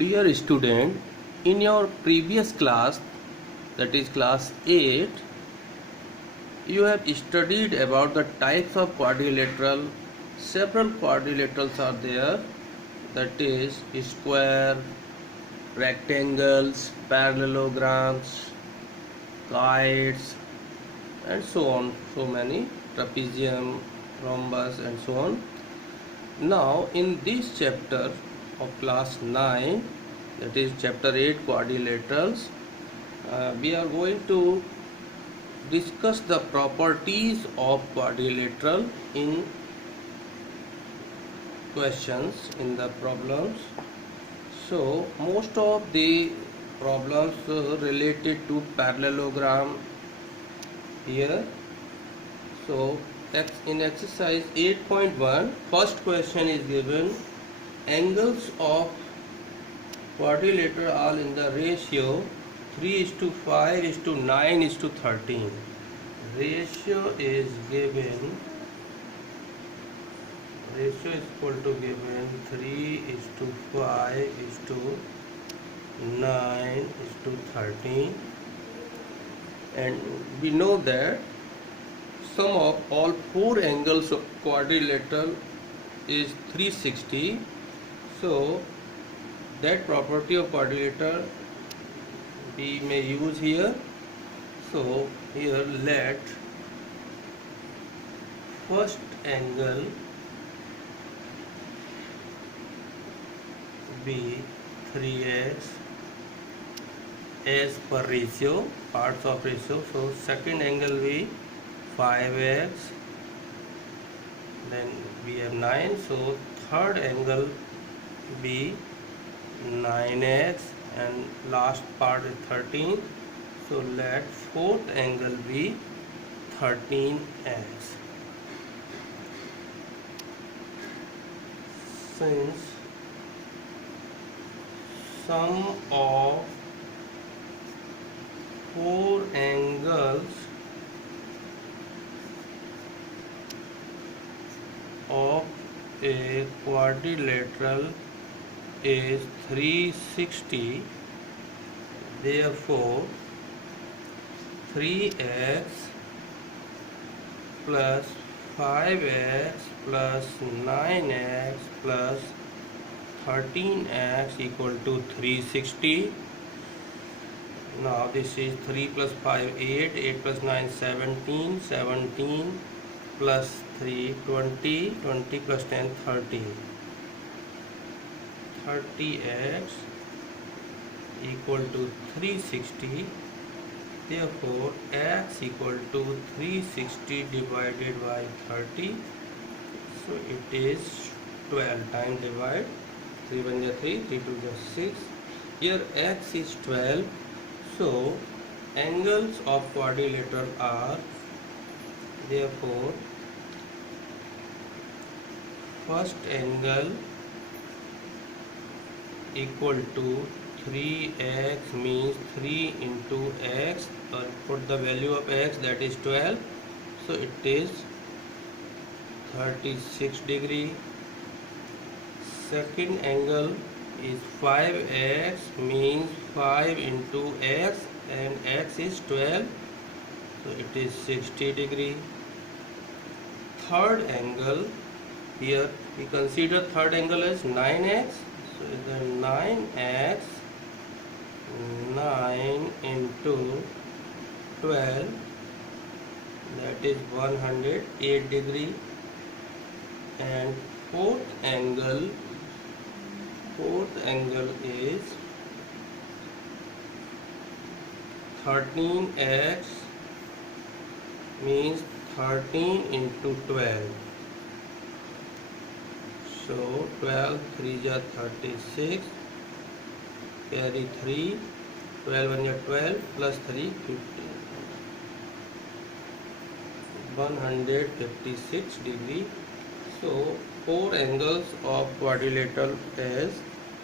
Dear student, in your previous class, that is class 8, you have studied about the types of quadrilateral. Several quadrilaterals are there, that is square, rectangles, parallelograms, kites, and so on. So many, trapezium, rhombus, and so on. Now in this chapter of class 9, that is chapter 8 quadrilaterals, we are going to discuss the properties of quadrilateral in questions, in the problems. So most of the problems related to parallelogram here. So in exercise 8.1, first question is given: angles of quadrilateral are in the ratio 3:5:9:13. Ratio is given, ratio is equal to given 3:5:9:13, and we know that sum of all four angles of quadrilateral is 360. So that property of quadrilateral we may use here. So here let first angle be 3x as per ratio, parts of ratio. So second angle be 5x, then we have 9. So third angle be 9x, and last part is 13. So let fourth angle be 13x. Since sum of four angles of a quadrilateral is 360, therefore 3x plus 5x plus 9x plus 13x equal to 360. Now this is 3 plus 5 8, 8 plus 9 17, 17 plus 3 20, 20 plus 10 30. 30x equal to 360, therefore x equal to 360 divided by 30. So it is 12. Time divide, 3 1 is 3, 3 2 is 6. Here x is 12. So angles of quadrilateral are, therefore first angle equal to 3x, means 3 into x, or put the value of x, that is 12. So it is 36 degree. Second angle is 5x, means 5 into x, and x is 12. So it is 60 degree. Third angle, here we consider third angle as 9x. So the 9x, 9 into 12, that is 108 degree. And fourth angle is 13x, means 13 into 12. So 12 3 is 36, carry 3, 12 1 is 12, plus 3 15, 156 degree. So four angles of quadrilateral is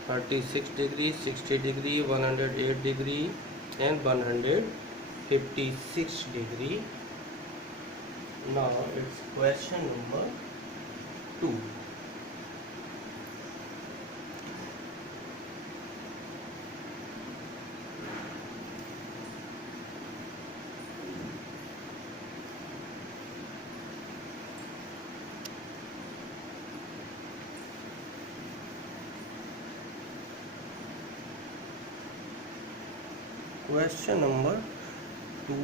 36 degree, 60 degree, 108 degree, and 156 degree. Now it's question number 2. Question number 2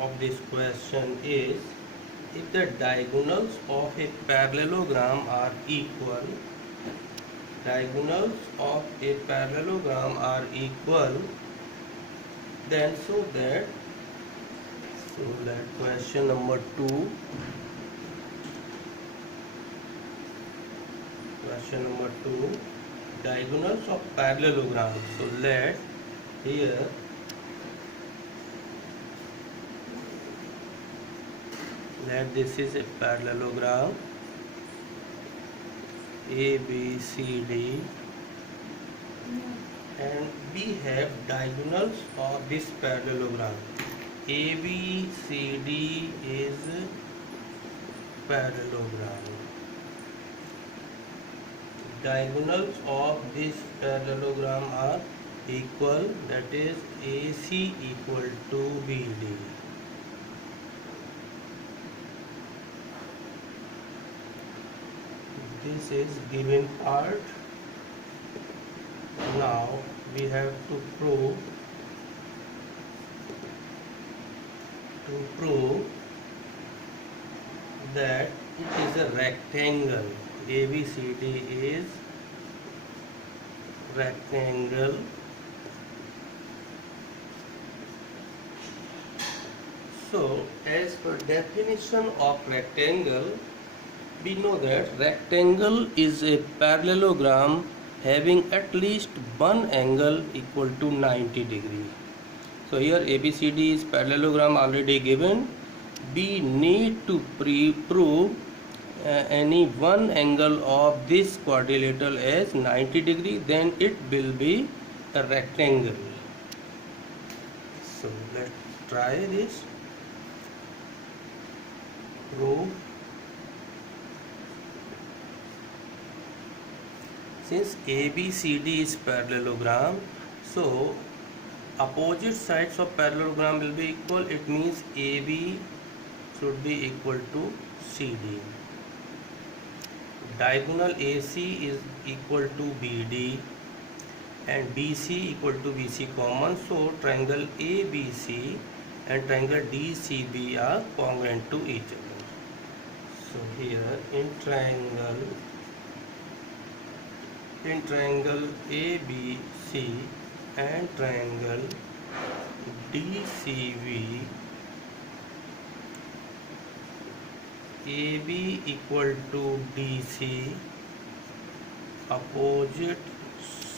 of this question is, if the diagonals of a parallelogram are equal, diagonals of a parallelogram are equal, then so let question number 2, question number 2, diagonals of parallelogram. So let here this is a parallelogram A, B, C, D, and we have diagonals of this parallelogram. A, B, C, D is parallelogram. Diagonals of this parallelogram are equal, that is AC equal to BD. This is given part. Now we have to prove that it is a rectangle. ABCD is rectangle. So as per definition of rectangle, we know that rectangle is a parallelogram having at least one angle equal to 90 degree. So here ABCD is parallelogram already given. We need to prove any one angle of this quadrilateral as 90 degree, then it will be a rectangle. So let's try this. Prove. Since ABCD is parallelogram, so opposite sides of parallelogram will be equal. It means AB should be equal to CD. Diagonal AC is equal to BD and BC equal to BC common. So triangle ABC and triangle DCB are congruent to each other. So here in triangle ABC and triangle DCB, AB equal to DC, opposite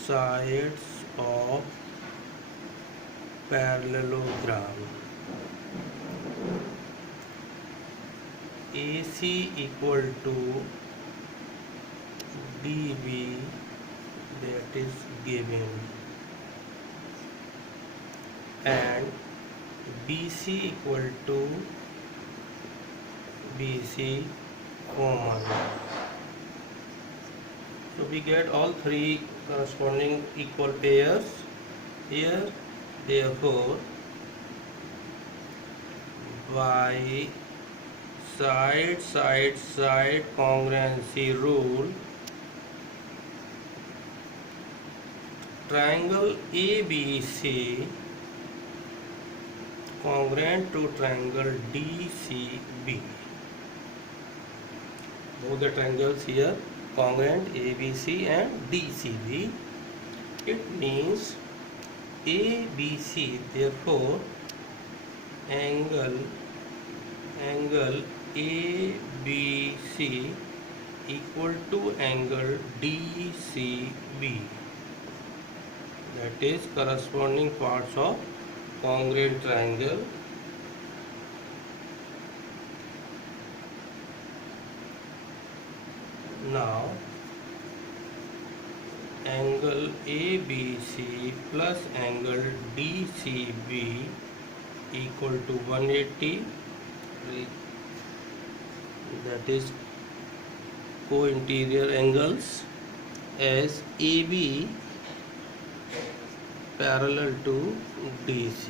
sides of parallelogram. AC equal to DB, that is given, and BC equal to BC common. So we get all three corresponding equal pairs here. Therefore, by side congruency rule, triangle ABC congruent to triangle DCB. Both the triangles here congruent, ABC and DCB. It means ABC, therefore angle ABC equal to angle DCB. That is corresponding parts of congruent triangle. Now angle ABC plus angle DCB equal to 180, that is co-interior angles, as AB parallel to DC.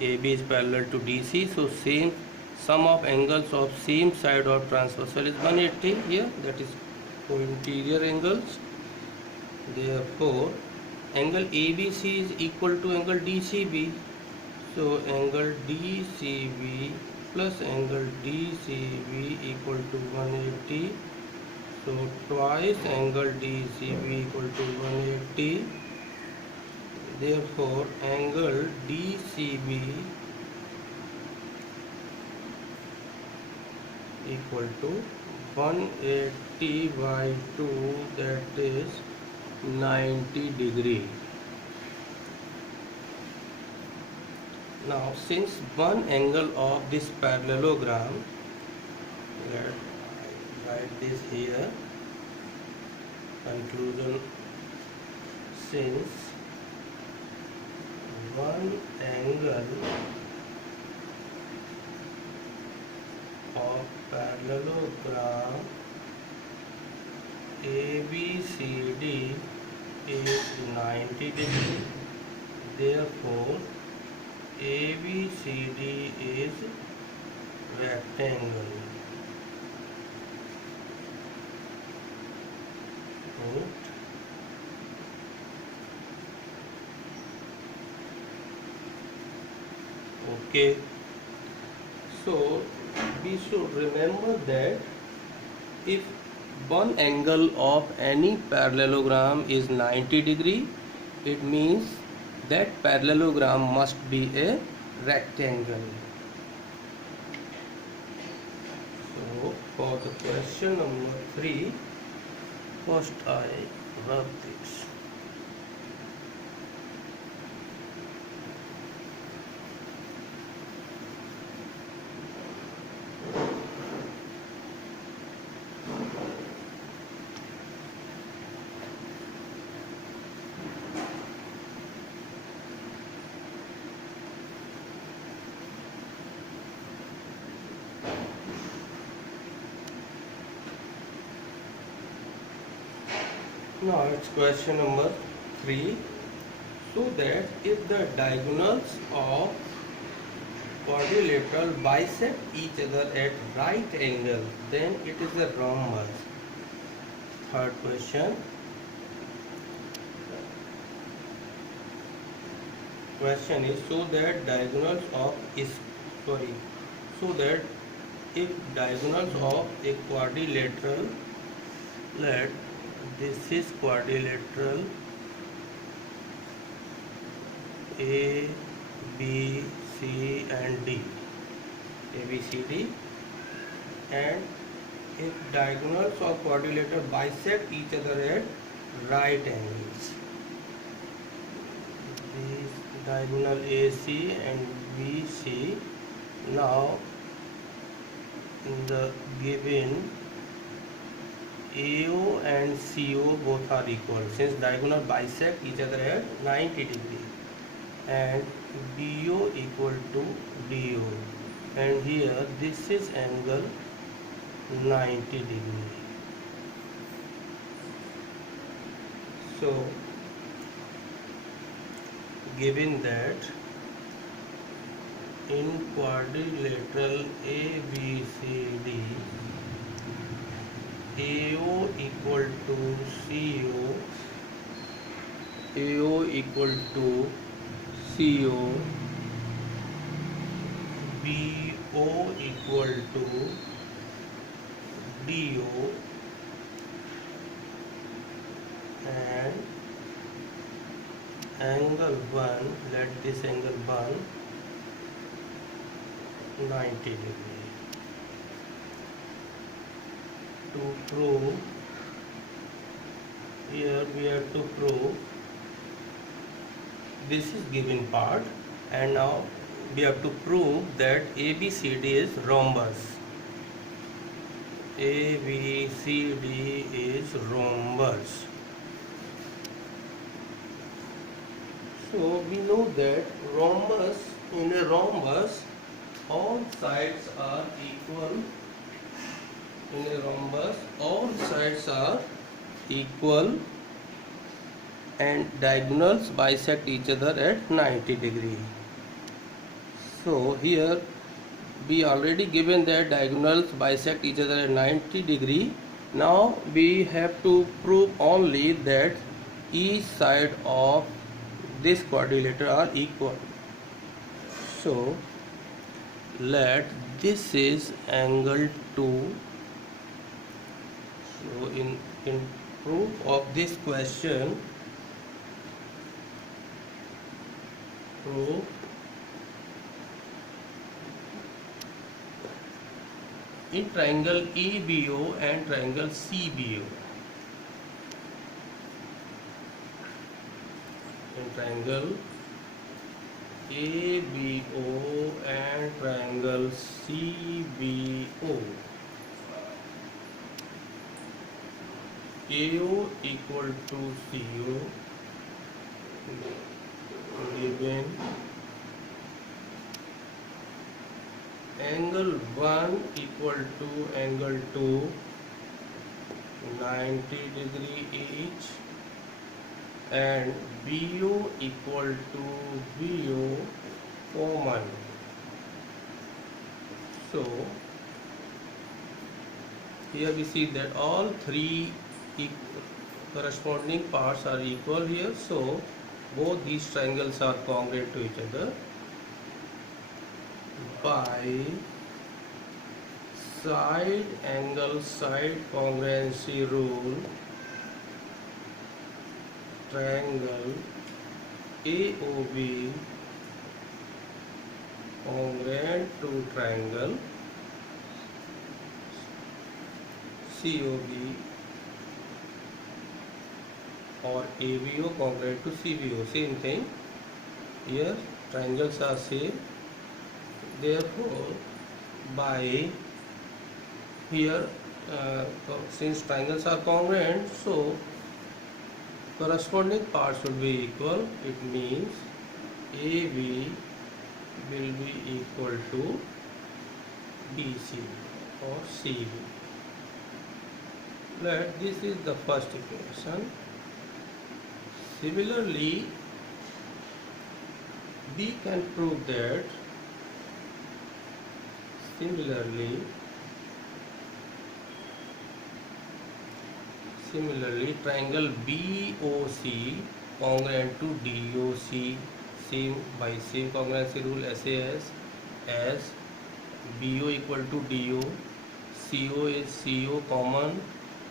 AB is parallel to DC, so same sum of angles of same side of transversal is 180 here, that is co-interior angles. Therefore angle ABC is equal to angle DCB. So angle DCB plus angle DCB equal to 180. So twice angle DCB equal to 180. Therefore angle DCB equal to 180 by 2, that is 90 degree. Now since one angle of this parallelogram, let write this here, conclusion, since one angle of parallelogram ABCD is 90 degree, therefore ABCD is rectangle. Okay, so we should remember that if one angle of any parallelogram is 90 degree, it means that parallelogram must be a rectangle. So for the question number 3, first I rub this. Now it's question number 3. So that if the diagonals of quadrilateral bisect each other at right angle, then it is a rhombus. Third question. Question is so that diagonals of so that if diagonals of a quadrilateral, let this is quadrilateral A, B, C and D, A, B, C, D, and if diagonals of quadrilateral bisect each other at right angles, this diagonal AC and BC, now in the given AO and CO both are equal, since diagonal bisect each other at 90 degree, and BO equal to DO, and here this is angle 90 degree. So given that in quadrilateral ABCD, AO equal to CO, AO equal to CO, BO equal to DO, and angle 1, let this angle 1 90 degree. To prove, here we have to prove this is given part, and now we have to prove that ABCD is rhombus. ABCD is rhombus. So we know that in a rhombus all sides are equal. In a rhombus all sides are equal and diagonals bisect each other at 90 degree. So here we already given that diagonals bisect each other at 90 degree. Now we have to prove only that each side of this quadrilateral are equal. So let this is angle 2. So in proof of this question, proof in triangle ABO and triangle CBO. In triangle ABO and triangle CBO, AO equal to CO, given angle 1 equal to angle 2, 90 degree each, and BO equal to BO common. So here we see that all three corresponding parts are equal here, so both these triangles are congruent to each other. By side angle side congruency rule, triangle AOB congruent to triangle COB or ABO congruent to CBO, same thing. Here triangles are same, therefore by here since triangles are congruent, so corresponding parts should be equal. It means AB will be equal to BC or CB. Let this is the first equation. Similarly, we can prove that similarly triangle BOC congruent to DOC, same by same congruency rule SAS, as BO equal to DO, CO is CO common,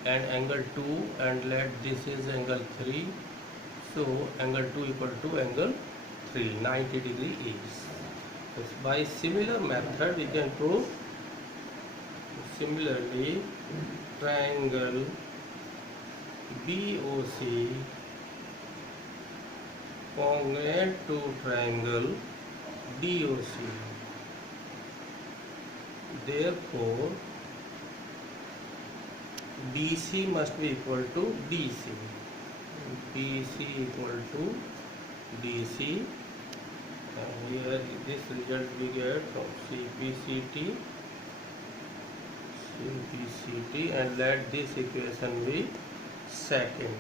and angle 2, and let this is angle 3, so angle 2 equal to angle 3, 90 degree each. So by similar method we can prove. Similarly, triangle BOC congruent to triangle DOC. Therefore, BC must be equal to DC. BC equal to DC. And here this result we get from CPCT, and let this equation be second.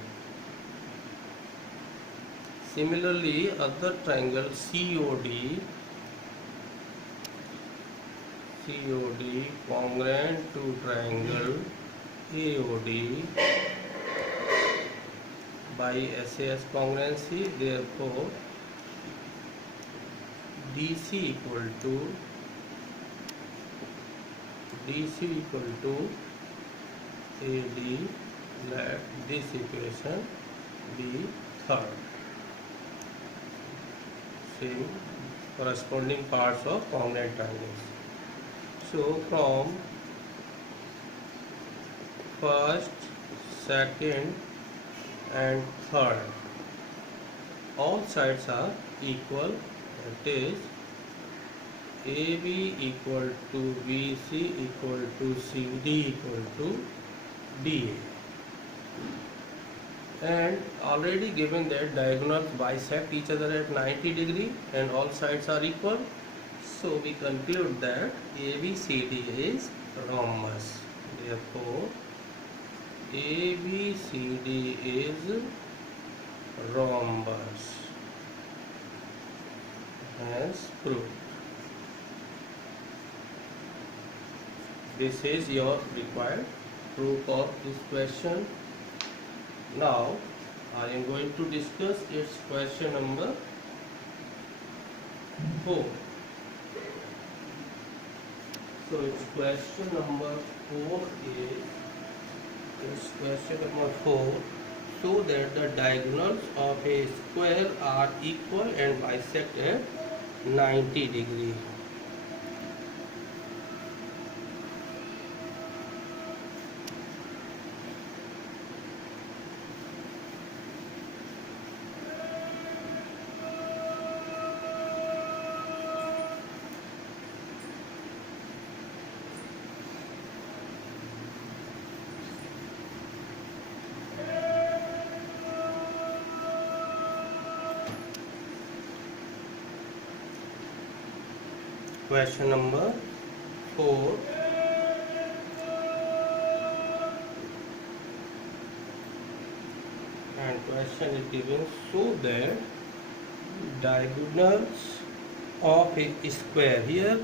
Similarly, other triangle COD congruent to triangle AOD by SAS congruency, therefore DC equal to AD, let this equation be third. Same corresponding parts of congruent triangles. So from first, second and third, all sides are equal. That is AB equal to BC equal to CD equal to DA. And already given that diagonals bisect each other at 90 degree and all sides are equal, so we conclude that ABCD is rhombus. Therefore, ABCD is rhombus. Hence proved. This is your required proof of this question. Now I am going to discuss its question number 4. So its question number 4 is, its question number 4, so that the diagonals of a square are equal and bisect at 90 degree. Question number 4. And question is given, so that diagonals of a square. Here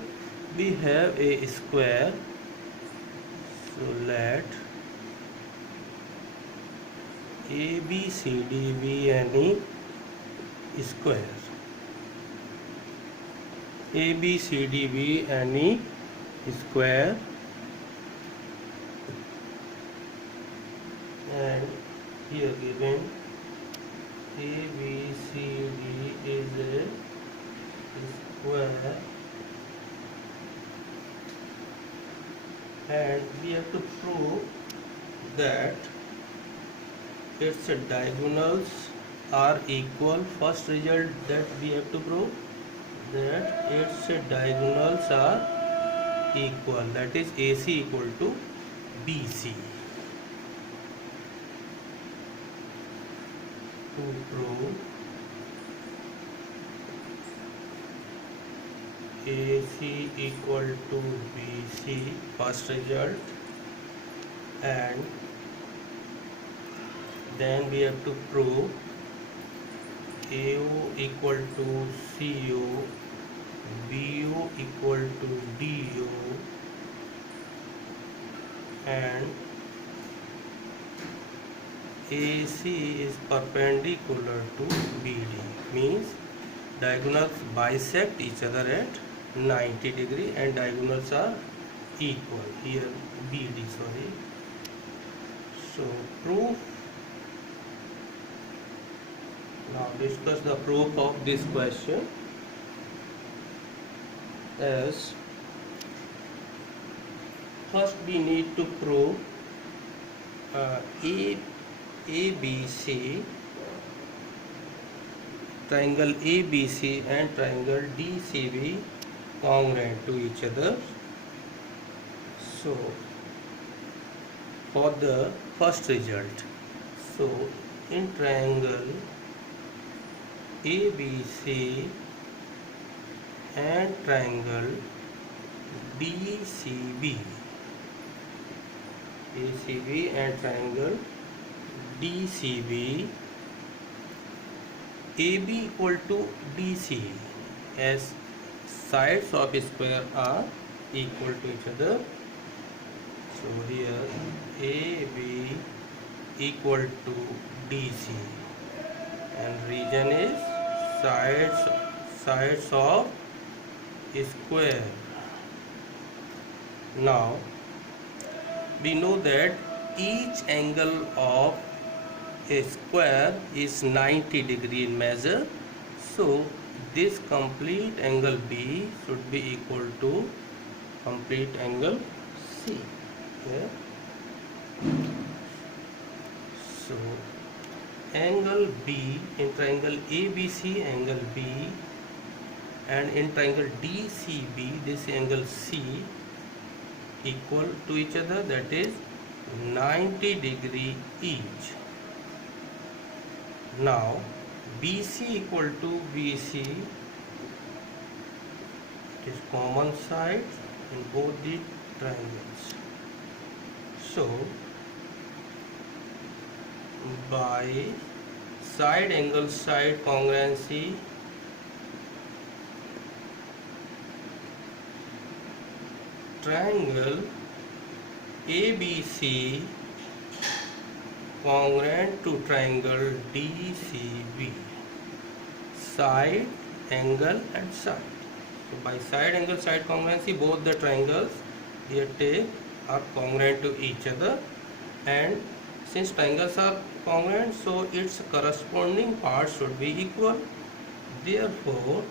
we have a square. So let ABCD be any square. ABCD be any square, and here given ABCD is a square, and we have to prove that its diagonals are equal. First result that we have to prove that its diagonals are equal, that is AC equal to BC. To prove AC equal to BC, first result, and then we have to prove AO equal to CO, BO equal to DO, and AC is perpendicular to BD, means diagonals bisect each other at 90 degree and diagonals are equal. Here BD, sorry. So proof. Now discuss the proof of this question. As first we need to prove ABC, triangle ABC and triangle DCB congruent to each other. So for the first result, so in triangle ABC and triangle DCB, ACB and triangle DCB, AB equal to DC, as sides of a square are equal to each other. So here AB equal to DC, and region is sides of square. Now we know that each angle of a square is 90 degree in measure, so this complete angle B should be equal to complete angle C. Okay. So angle B in triangle ABC, angle B, and in triangle DCB, this angle C, equal to each other, that is 90 degree each. Now BC equal to BC, it is common side in both the triangles. So by side angle side congruency, triangle ABC congruent to triangle DCB, side, angle and side. So by side angle side congruency, both the triangles here take are congruent to each other, and since triangles are congruent, so its corresponding parts should be equal. Therefore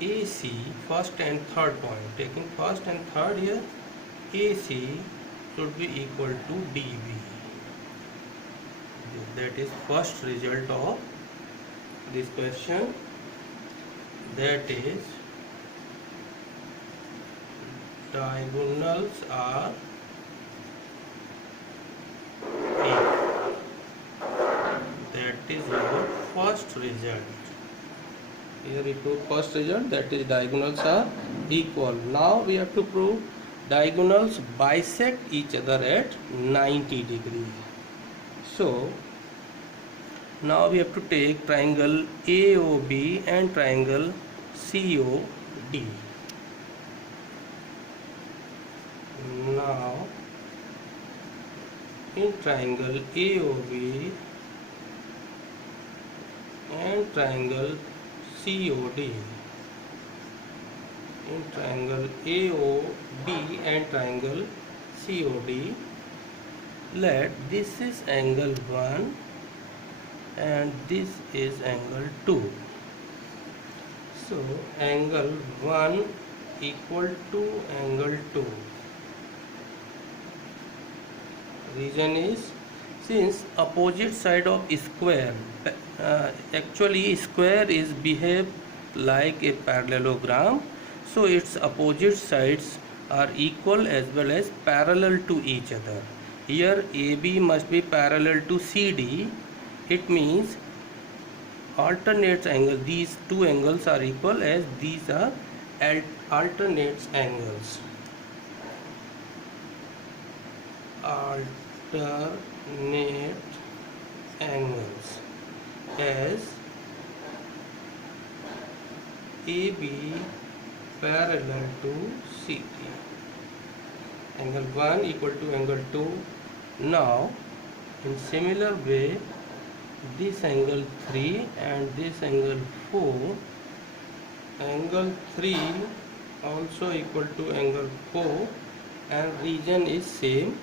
AC, first and third point, taking first and third here, AC should be equal to DB. That is first result of this question. That is, diagonals are equal. That is our first result. Here we prove first result, that is diagonals are equal. Now we have to prove diagonals bisect each other at 90 degrees. So now we have to take triangle AOB and triangle COD. Now in triangle AOB and triangle COD, in triangle AOB and triangle COD, let this is angle 1 and this is angle 2. So angle 1 equal to angle 2. Reason is, since opposite side of square, actually square is behave like a parallelogram, so its opposite sides are equal as well as parallel to each other. Here AB must be parallel to CD. It means alternate angle, these two angles are equal as these are alternate angles. Alternate angles as AB parallel to CD. Angle 1 equal to angle 2. Now in similar way, this angle 3 and this angle 4, angle 3 also equal to angle 4 and region is same.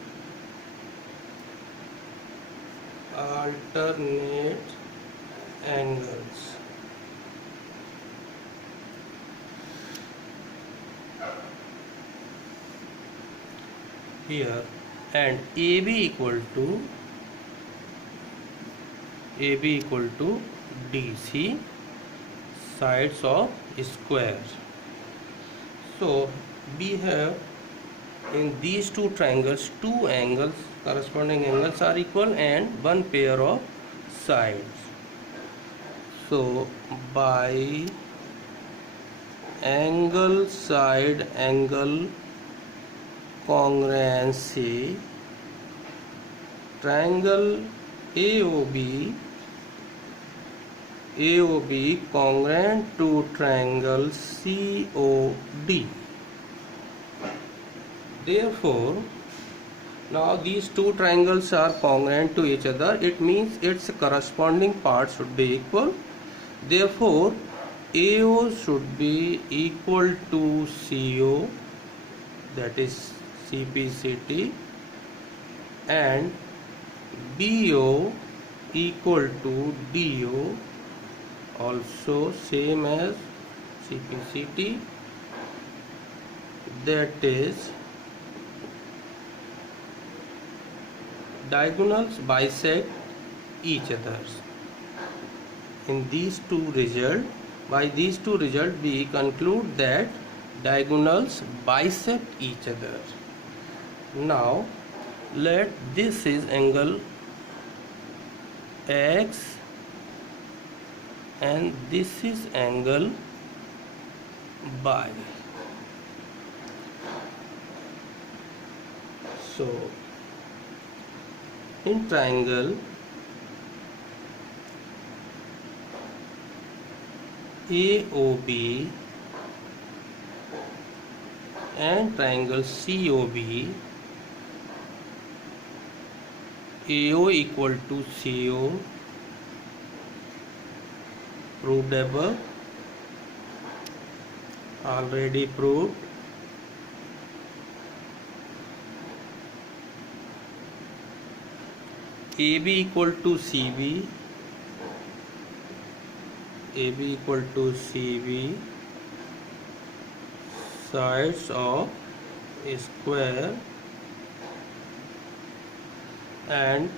Alternate angles. Here and AB equal to DC, sides of square. So we have in these two triangles, two angles, corresponding angles are equal and one pair of sides. So by angle side angle congruency, triangle AOB congruent to triangle COD. Therefore, now these two triangles are congruent to each other. It means its corresponding parts should be equal. Therefore, AO should be equal to CO, that is CPCT, and BO equal to DO, also same as CPCT, that is diagonals bisect each other. In these two results, by these two results we conclude that diagonals bisect each other. Now let this is angle X and this is angle Y. So in triangle AOB and triangle COB, AO equal to CO, provable, already proved. AB equal to CB, AB equal to CB, sides of a square, and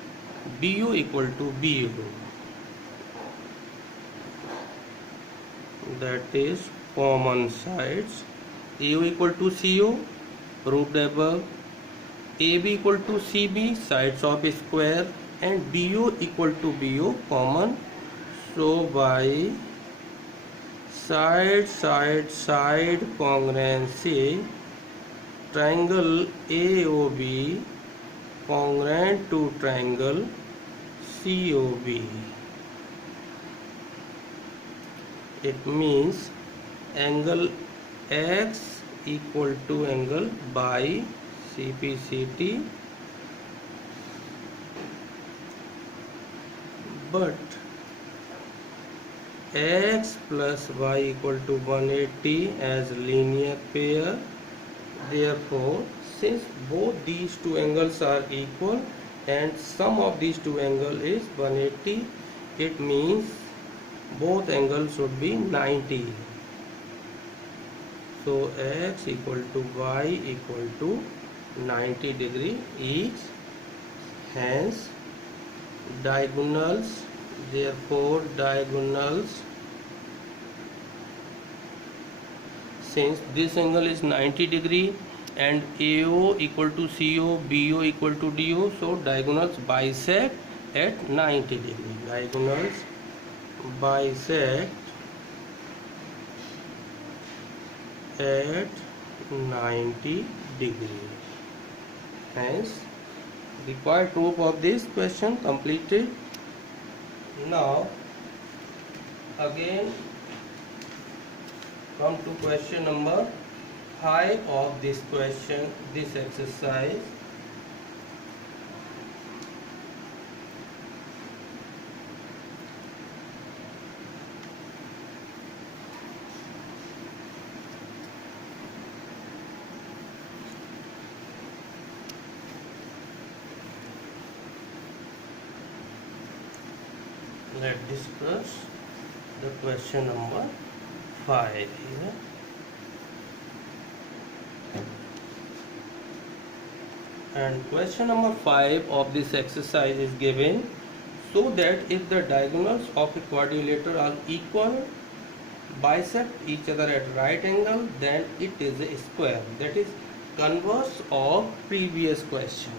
BO equal to BO, that is common sides. AO equal to CO, proved above. AB equal to CB, sides of a square, and BO equal to BO, common. So by side congruency, triangle AOB congruent to triangle COB. It means angle X equal to angle by CPCT, but X plus Y equal to 180 as linear pair. Therefore, since both these two angles are equal and sum of these two angles is 180, it means both angles should be 90. So X equal to Y equal to 90 degree each. Hence diagonals, therefore diagonals, since this angle is 90 degree and AO equal to CO, BO equal to DO, so diagonals bisect at 90 degree. Diagonals bisect at 90 degree. Hence required proof of this question completed. Now again come to question number 5 of this question, this exercise. Let's discuss the question number 5 here. And question number 5 of this exercise is given, so that if the diagonals of a quadrilateral are equal, bisect each other at right angle, then it is a square. That is converse of previous question.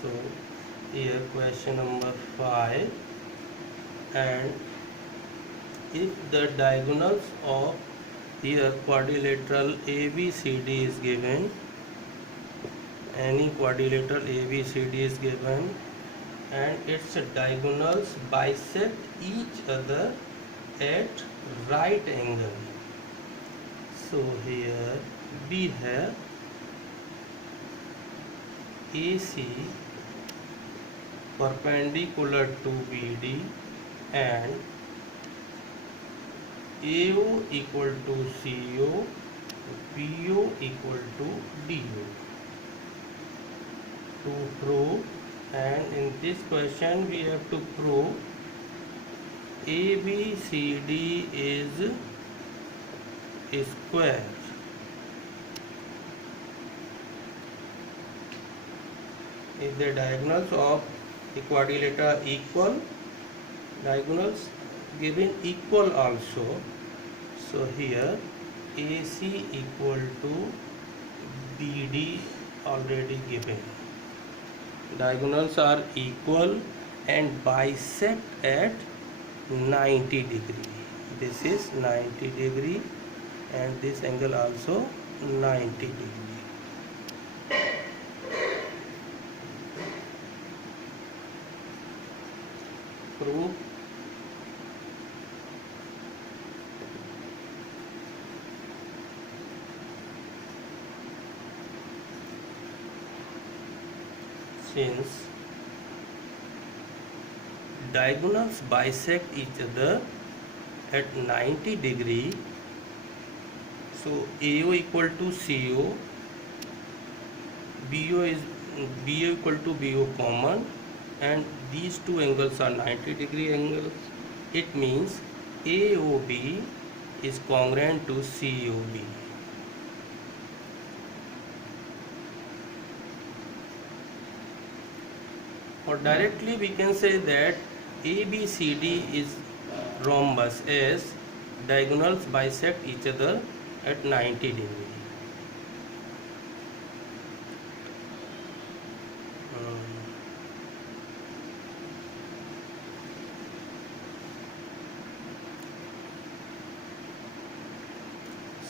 So here question number 5, and if the diagonals of here quadrilateral ABCD is given, any quadrilateral ABCD is given, and its diagonals bisect each other at right angle. So here we have AC perpendicular to BD and AO equal to CO, BO equal to DO. To prove, and in this question we have to prove ABCD is a square. If the diagonals of the quadrilateral are equal, diagonals given equal also, so here AC equal to BD already given. Diagonals are equal and bisect at 90 degree. This is 90 degree and this angle also 90 degree. Proof. since diagonals bisect each other at 90 degree, so AO equal to CO, BO equal to BO common, and these two angles are 90 degree angles. It means AOB is congruent to COB. Or directly we can say that ABCD is rhombus as diagonals bisect each other at 90 degree.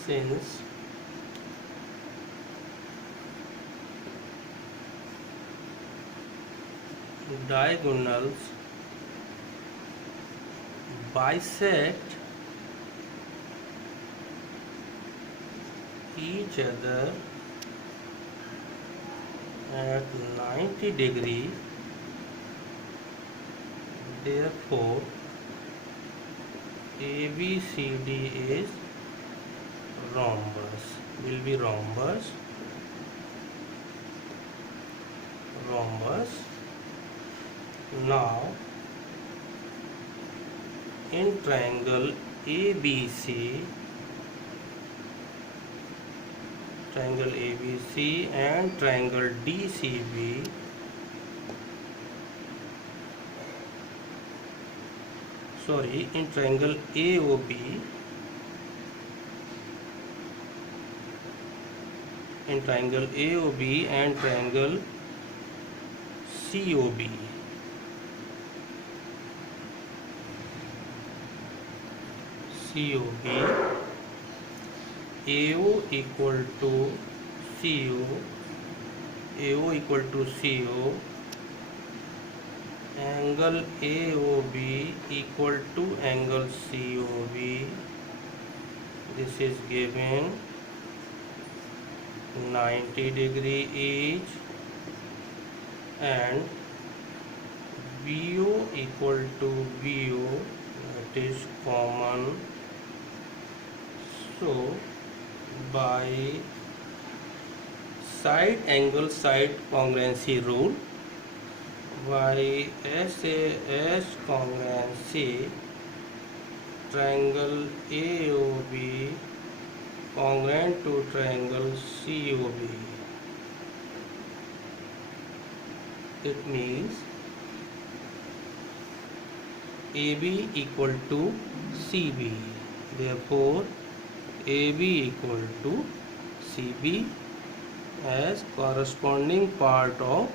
Since diagonals bisect each other at 90 degree, therefore ABCD is rhombus, will be rhombus. Now in triangle ABC and triangle DCB, in triangle AOB, and triangle COB, AO equal to CO, angle AOB equal to angle COB. This is given 90 degree each, and BO equal to BO, that is common. So by side angle side congruency rule, by SAS congruency, triangle AOB congruent to triangle COB. It means AB equal to CB. Therefore, AB equal to CB as corresponding part of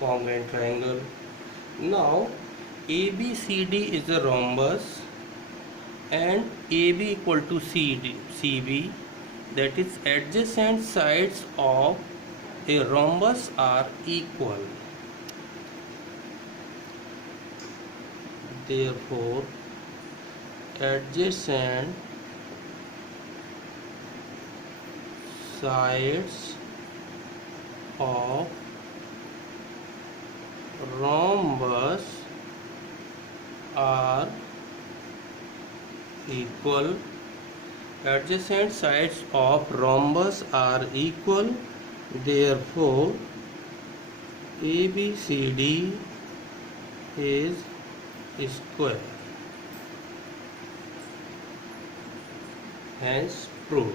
congruent triangle. Now, ABCD is a rhombus and AB equal to CB, that is adjacent sides of a rhombus are equal. Therefore, adjacent sides of rhombus are equal. Adjacent sides of rhombus are equal. Therefore, ABCD is square. Hence proved.